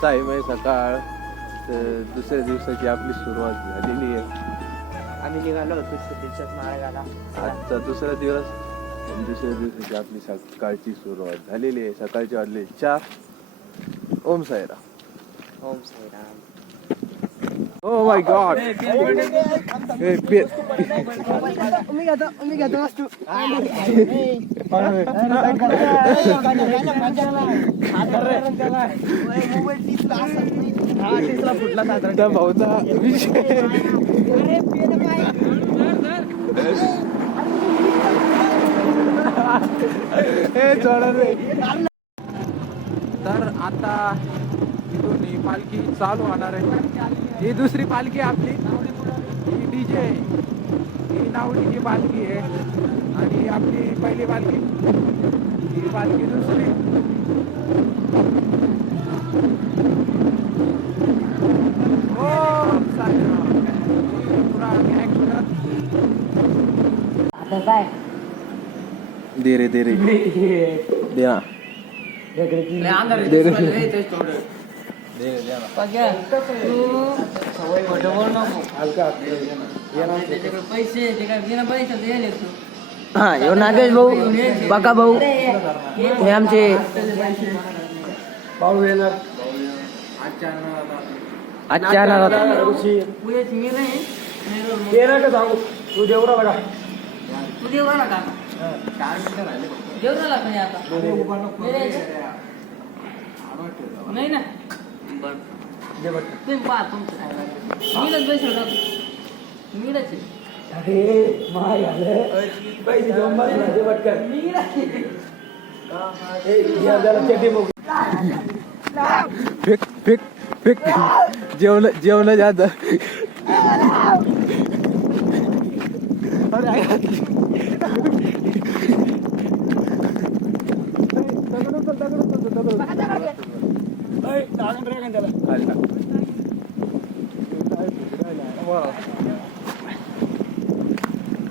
साईमय सकाळ दुसऱ्या दिवसाची आपली सुरुवात झालेली आहे. आम्ही निघालो होतो सिद्धेश्वर माळ्याला. आजचा दुसरा दिवस आणि दुसऱ्या दिवसाची आपली सकाळची सुरुवात झालेली आहे. सकाळचे वाजले 4. ओम साईराम. ओम साईराम. Oh my god. त्या भाऊचा विषय तर आता इथून ही पालखी चालू होणार आहे. ही दुसरी पालखी आपली, ही डीजे, ही नावडीची पालखी आहे. आणि आपली पहिली पालखी, ही पालखी दुसरी. दे रे दे रे दे ना. हा यो नागेश भाऊ, बाका भाऊ, हे आमचे पाऊल येणार आजच्या येणार का सांगू तू देवरा बघा. नाही ना फेक फेक फेक जेवण जात.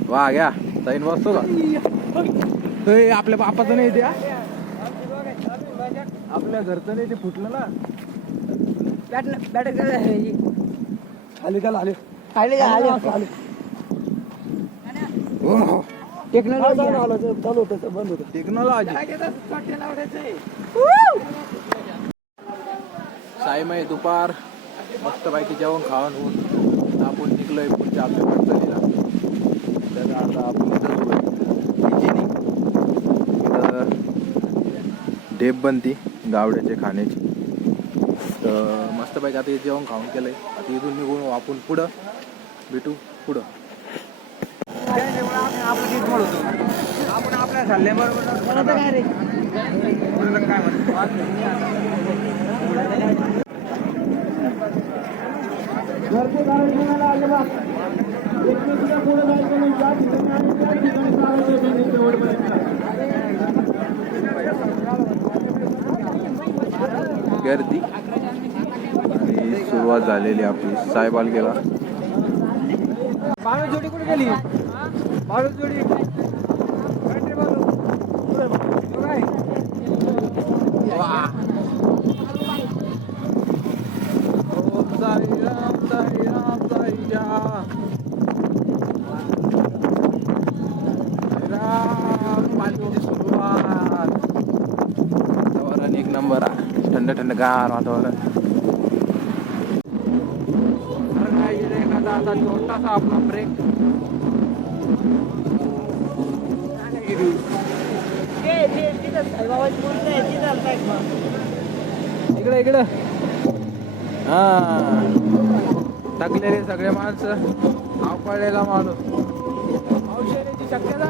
वा घ्या साईन वाजतो का आपल्या बापाचं नाही द्या, आपल्या घरचं नाही ते फुटलं ना. आले का आले टेक्नॉलॉजी चालू होतं बंद होतं. टेक्नॉलॉजी साईमय दुपार मस्त पैकी जेवण खावण होऊन आपण निघलोय पुढच्या आपल्या वाटचालीला. तर आता आपण इथं ढेप बनती गावड्याचे खाण्याची. तर मस्त पैकी आता जेवण खाऊन केलंय. आता इथून निघून आपण पुढं भेटू पुढं. आपण आपल्या सल्ल्याबरोबर काय रे गर्दी आणि सुरुवात झालेली आपली सायबाल गेला. बाळू जोडी कुठे गेली? बाळू जोडी सुरुवात. वातावरण एक नंबर आहे, थंड थंडगार वातावरण. आता छोटासा आपला ब्रेक. इकडे इकडे हा थकलेले सगळे माणसं, आवडलेला माणूस. औषधाची शक्यता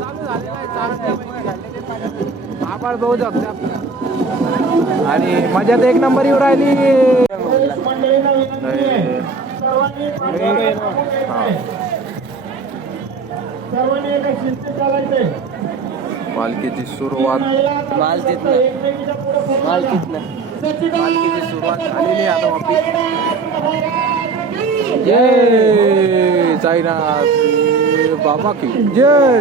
चालू झालेला आहे. आभाळ बघू शकते आपल्याला आणि मजात एक नंबर येऊ राहिली. पालखीची सुरुवात पालखीची सुरुवात झालेली आता वापस. जय साईनाथ बाबा की जय.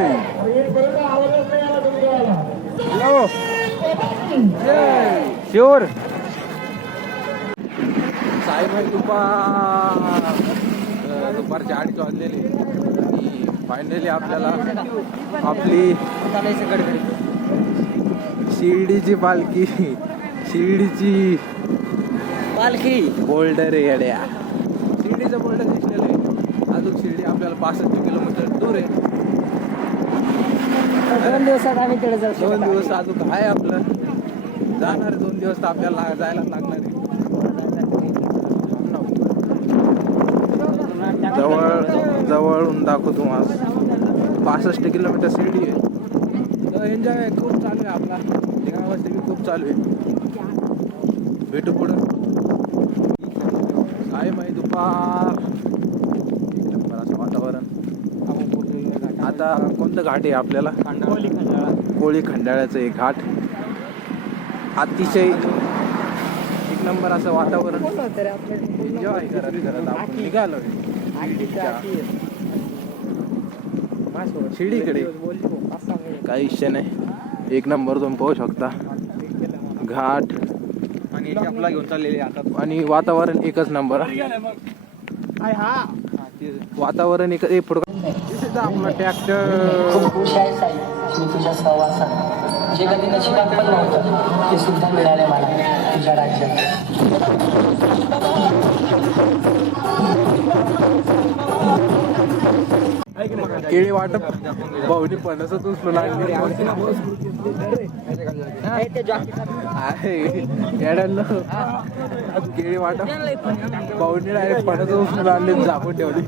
जय शुअर साईबाई दुपारचे 2:30 वाजलेले आणि फायनली आपल्याला आपली शिर्डीची पालखी बोल्डर आहे येड्या. शिर्डीचं बोल्डर दिसलेलं आहे. अजून शिर्डी आपल्याला 65 किलोमीटर दूर आहे. 2 दिवसात आम्ही तिकडे जाऊ 2 दिवस अजून आहे आपलं जाणार. 2 दिवस तर आपल्याला जायला लागणार आहे. जवळून दाखवतो तुम्हाला 65 किलोमीटर शिर्डी आहे. तर एन्जॉय खूप चालू आहे आपला. ठिकाणावरती बी खूप चालू आहे. भेटू पुढं. काय माहिती दुपार एक नंबर असं वातावरण. आता कोणतं घाट आहे आपल्याला? कोळी खंडाळ्याचं एक घाट. अतिशय एक नंबर असं वातावरण. एन्जॉय करत आपण निघालो शिर्डीकडे. काही विषय नाही. एक नंबर तुम्ही पाहू शकता घाट आणि आपला घेऊन चाललेले आणि वातावरण एकच नंबर. वातावरण एक आपला ट्रॅक्टर. खूप खुश आहे साई मी तुझ्या सहवासात. जे कधी नशिबात पण नव्हतं ते सुद्धा मिळाले मला तुझ्या राज्यात. केळी वाटप भाऊनी पणस उचलून आणली. केळी वाटप भाऊनी डायरेक्ट पणस उचलून आणली झाकून ठेवली.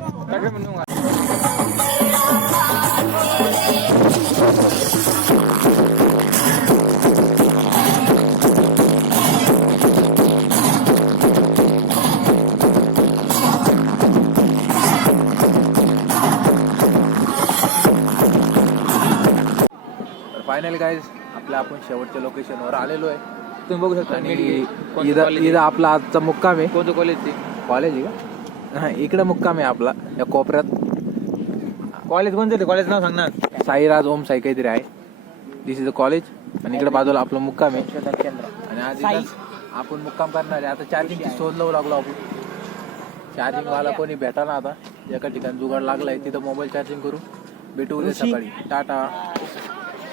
फायनल गाईज आपण शेवटच्या लोकेशनवर आलेलो आहे. तुम्ही बघू शकता. आणि इथं आपला आजचा मुक्काम आहे. कोणतं कॉलेज कॉलेज आहे का? हा इकडं मुक्काम आहे आपला या कोपऱ्यात. कॉलेज कोणतं ते कॉलेज नाव सांग ना. साईराज ओम साई काहीतरी आहे. दिस इज द कॉलेज. आणि इकडे बाजूला आपलं मुक्काम आहे. आणि आज इथंच आपण मुक्काम करणार आहे. आता चार्जिंगची शोध लावू लागलो आपण. चार्जिंग वाला कोणी भेटा ना. आता एका ठिकाणी जुगाड लागलाय तिथं मोबाईल चार्जिंग करू. भेटू उद्या सकाळी. टाटा.